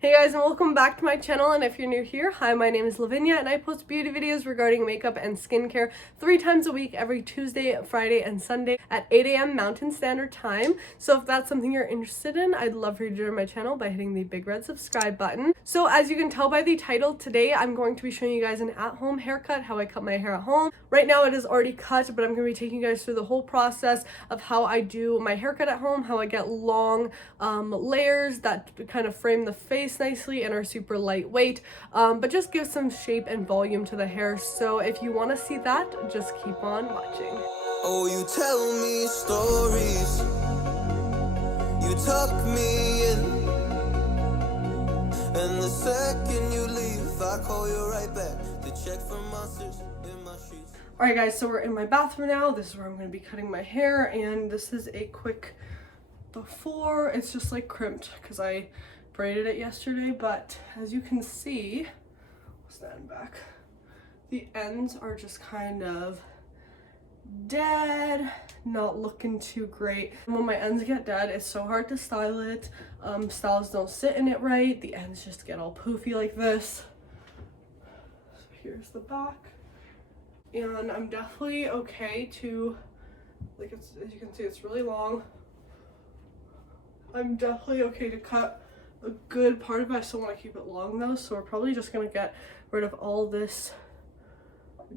Hey guys, and welcome back to my channel. And if you're new here, hi, my name is Lavinia and I post beauty videos regarding makeup and skincare 3 times a week, every Tuesday, Friday, and Sunday at 8 a.m. Mountain Standard Time. So if that's something you're interested in, I'd love for you to join my channel by hitting the big red subscribe button. So as you can tell by the title, today I'm going to be showing you guys an at-home haircut, how I cut my hair at home. Right now it is already cut, but I'm going to be taking you guys through the whole process of how I do my haircut at home, how I get long layers that kind of frame the face nicely and are super lightweight, but just give some shape and volume to the hair. So if you want to see that, just keep on watching. Oh, you tell me stories, you tuck me in, and the second you leave I call you right back to check for monsters in my sheets. Alright guys, so we're in my bathroom now. This is where I'm going to be cutting my hair, and this is a quick before. It's just like crimped because I braided it yesterday, but as you can see, I'll stand back, the ends are just kind of dead, not looking too great. And when my ends get dead, it's so hard to style it. Styles don't sit in it right, the ends just get all poofy like this. So here's the back, and I'm definitely okay to, like, it's, as you can see, it's really long. I'm definitely okay to cut a good part of it. I still want to keep it long though, so we're probably just gonna get rid of all this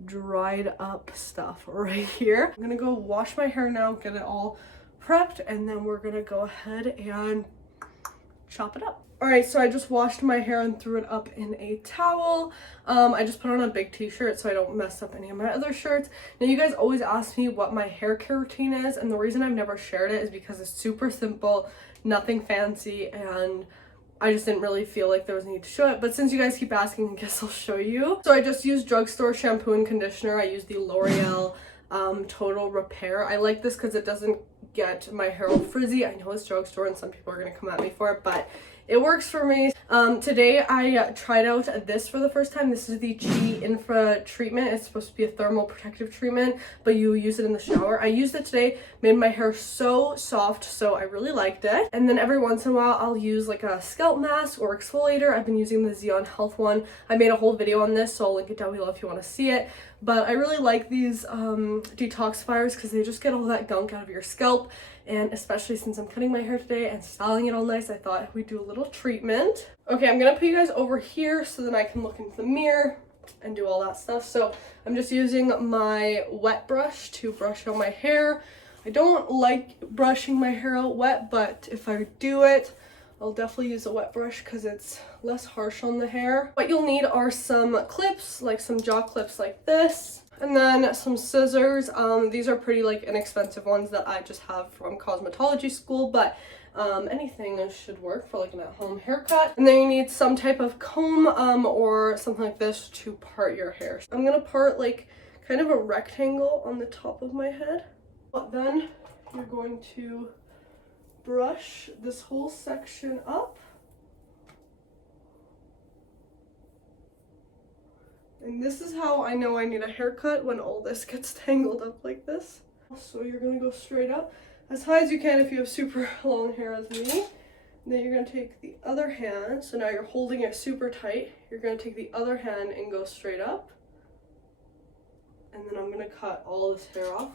dried up stuff right here. I'm gonna go wash my hair now, get it all prepped, and then we're gonna go ahead and chop it up. Alright, so I just washed my hair and threw it up in a towel. I just put on a big t-shirt so I don't mess up any of my other shirts. Now you guys always ask me what my hair care routine is, and the reason I've never shared it is because it's super simple, nothing fancy, and I just didn't really feel like there was a need to show it. But since you guys keep asking, I guess I'll show you. So I just use drugstore shampoo and conditioner. I use the L'Oreal Total Repair. I like this because it doesn't get my hair all frizzy. I know it's drugstore and some people are going to come at me for it, but it works for me. Today I tried out this for the first time. This is the Chi Infra treatment. It's supposed to be a thermal protective treatment, but you use it in the shower. I used it today, made my hair so soft, so I really liked it. And then every once in a while I'll use like a scalp mask or exfoliator. I've been using the Xeon Health one. I made a whole video on this, so I'll link it down below if you want to see it. But I really like these detoxifiers because they just get all that gunk out of your scalp. And especially since I'm cutting my hair today and styling it all nice, I thought we'd do a little treatment. Okay, I'm gonna put you guys over here so then I can look into the mirror and do all that stuff. So I'm just using my wet brush to brush out my hair. I don't like brushing my hair out wet, but if I do it, I'll definitely use a wet brush because it's less harsh on the hair. What you'll need are some clips, like some jaw clips like this. And then some scissors. These are pretty like inexpensive ones that I just have from cosmetology school, but anything should work for like an at-home haircut. And then you need some type of comb or something like this to part your hair. I'm gonna part like kind of a rectangle on the top of my head. But then you're going to brush this whole section up. And this is how I know I need a haircut, when all this gets tangled up like this. So you're gonna go straight up as high as you can if you have super long hair as me. And then you're gonna take the other hand, so now you're holding it super tight. You're gonna take the other hand and go straight up. And then I'm gonna cut all this hair off.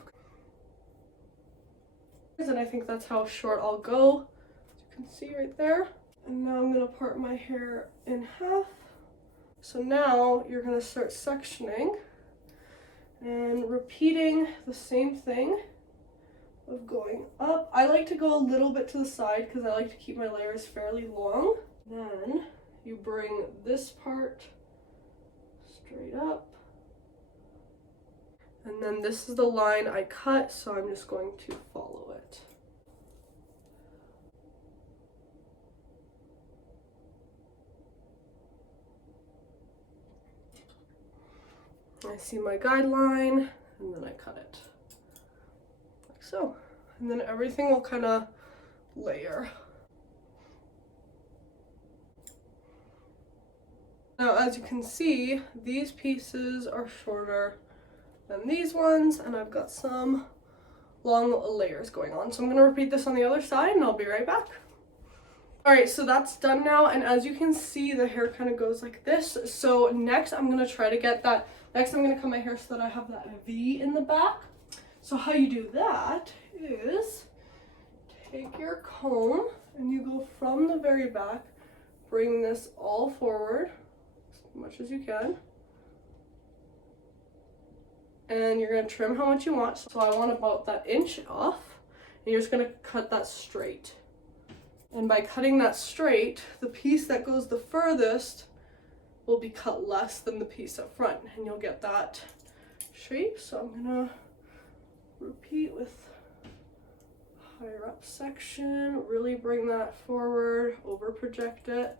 And I think that's how short I'll go, as you can see right there. And now I'm gonna part my hair in half. So now you're going to start sectioning and repeating the same thing of going up. I like to go a little bit to the side because I like to keep my layers fairly long. Then you bring this part straight up. And then this is the line I cut, so I'm just going to follow it. I see my guideline, and then I cut it, like so. And then everything will kind of layer. Now, as you can see, these pieces are shorter than these ones, and I've got some long layers going on. So I'm going to repeat this on the other side, and I'll be right back. Alright, so that's done now, and as you can see, the hair kind of goes like this. So next I'm going to try to get that, next I'm going to cut my hair so that I have that V in the back. So how you do that is take your comb and you go from the very back, bring this all forward as much as you can. And you're going to trim how much you want. So I want about that inch off, and you're just going to cut that straight. And by cutting that straight, the piece that goes the furthest will be cut less than the piece up front, and you'll get that shape. So I'm gonna repeat with higher up section, really bring that forward, over project it,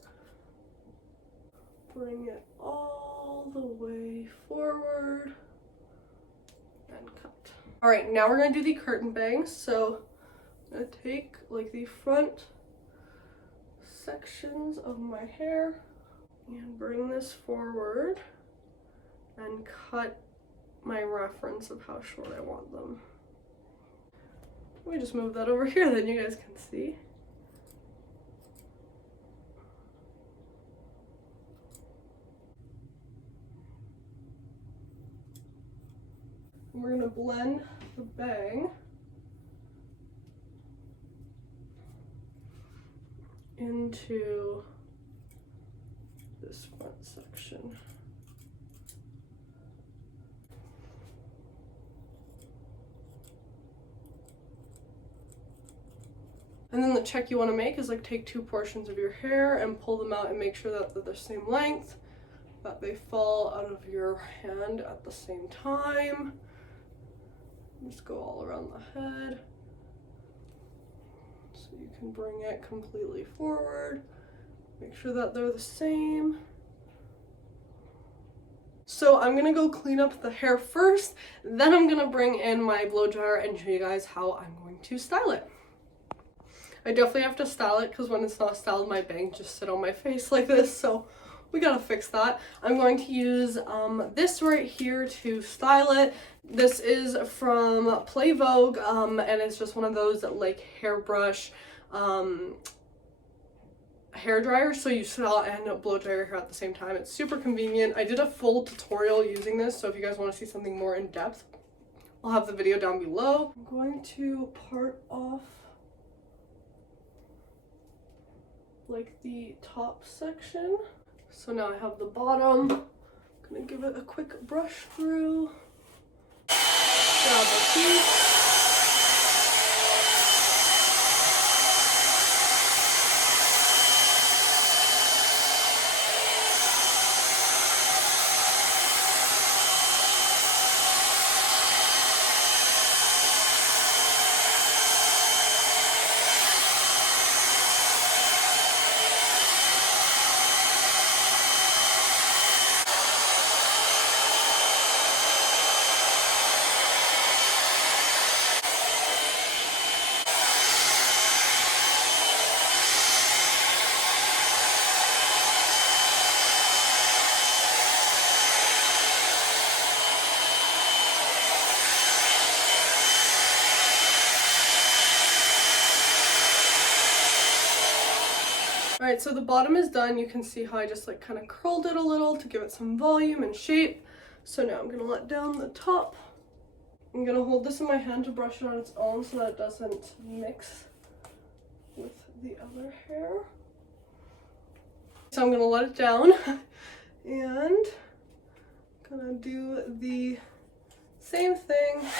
bring it all the way forward, and cut. All right, now we're gonna do the curtain bangs. So I'm gonna take like the front sections of my hair and bring this forward and cut my reference of how short I want them. Let me just move that over here, then you guys can see. And we're gonna blend the bang into this front section. And then the check you want to make is like take two portions of your hair and pull them out and make sure that they're the same length, that they fall out of your hand at the same time. Just go all around the head. So you can bring it completely forward. Make sure that they're the same. So I'm gonna go clean up the hair first, then I'm gonna bring in my blow dryer and show you guys how I'm going to style it. I definitely have to style it because when it's not styled, my bangs just sit on my face like this, so we gotta fix that. I'm going to use this right here to style it. This is from Play Vogue, and it's just one of those like hairbrush hair dryer, so you style and blow dry your hair at the same time. It's super convenient. I did a full tutorial using this, so if you guys want to see something more in depth, I'll have the video down below. I'm going to part off like the top section. So now I have the bottom. I'm gonna give it a quick brush through. Grab a piece. Alright, so the bottom is done. You can see how I just like kind of curled it a little to give it some volume and shape. So now I'm going to let down the top. I'm going to hold this in my hand to brush it on its own so that it doesn't mix with the other hair. So I'm going to let it down and I'm going to do the same thing.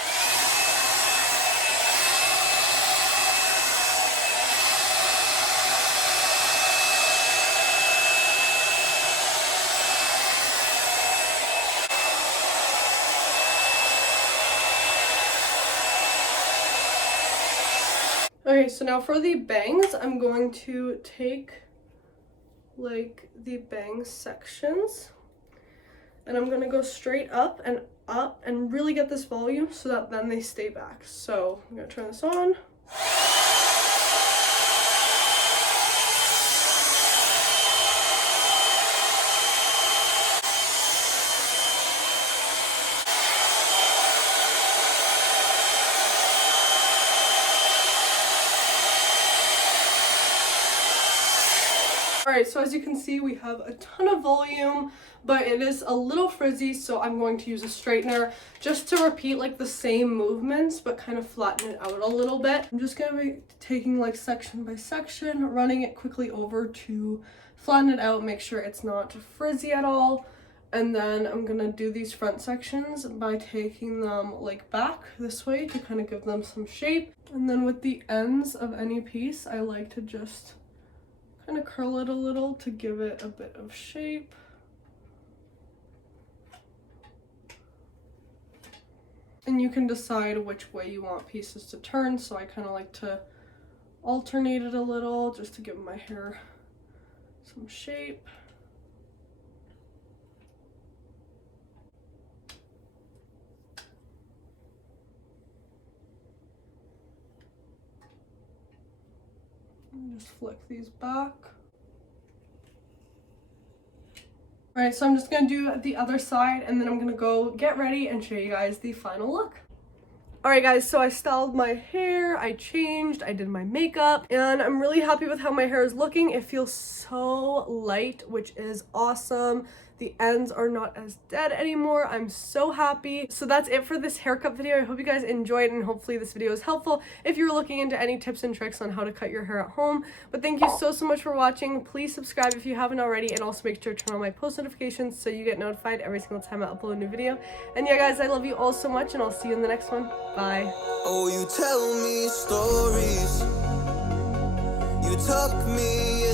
Okay, so now for the bangs, I'm going to take like the bang sections and I'm going to go straight up and really get this volume so that then they stay back. So I'm going to turn this on. Alright, so as you can see, we have a ton of volume, but it is a little frizzy, so I'm going to use a straightener just to repeat like the same movements, but kind of flatten it out a little bit. I'm just going to be taking like section by section, running it quickly over to flatten it out, make sure it's not frizzy at all. And then I'm going to do these front sections by taking them like back this way to kind of give them some shape. And then with the ends of any piece, I like to just kind of curl it a little to give it a bit of shape. And you can decide which way you want pieces to turn, so I kind of like to alternate it a little just to give my hair some shape. Just flick these back. Alright, so I'm just going to do the other side and then I'm going to go get ready and show you guys the final look. Alright guys, so I styled my hair, I changed, I did my makeup, and I'm really happy with how my hair is looking. It feels so light, which is awesome. The ends are not as dead anymore. I'm so happy. So that's it for this haircut video. I hope you guys enjoyed and hopefully this video is helpful if you're looking into any tips and tricks on how to cut your hair at home. But thank you so much for watching. Please subscribe if you haven't already, and also make sure to turn on my post notifications so you get notified every single time I upload a new video. And yeah guys, I love you all so much and I'll see you in the next one. Bye. Oh, you tell me stories, you tuck me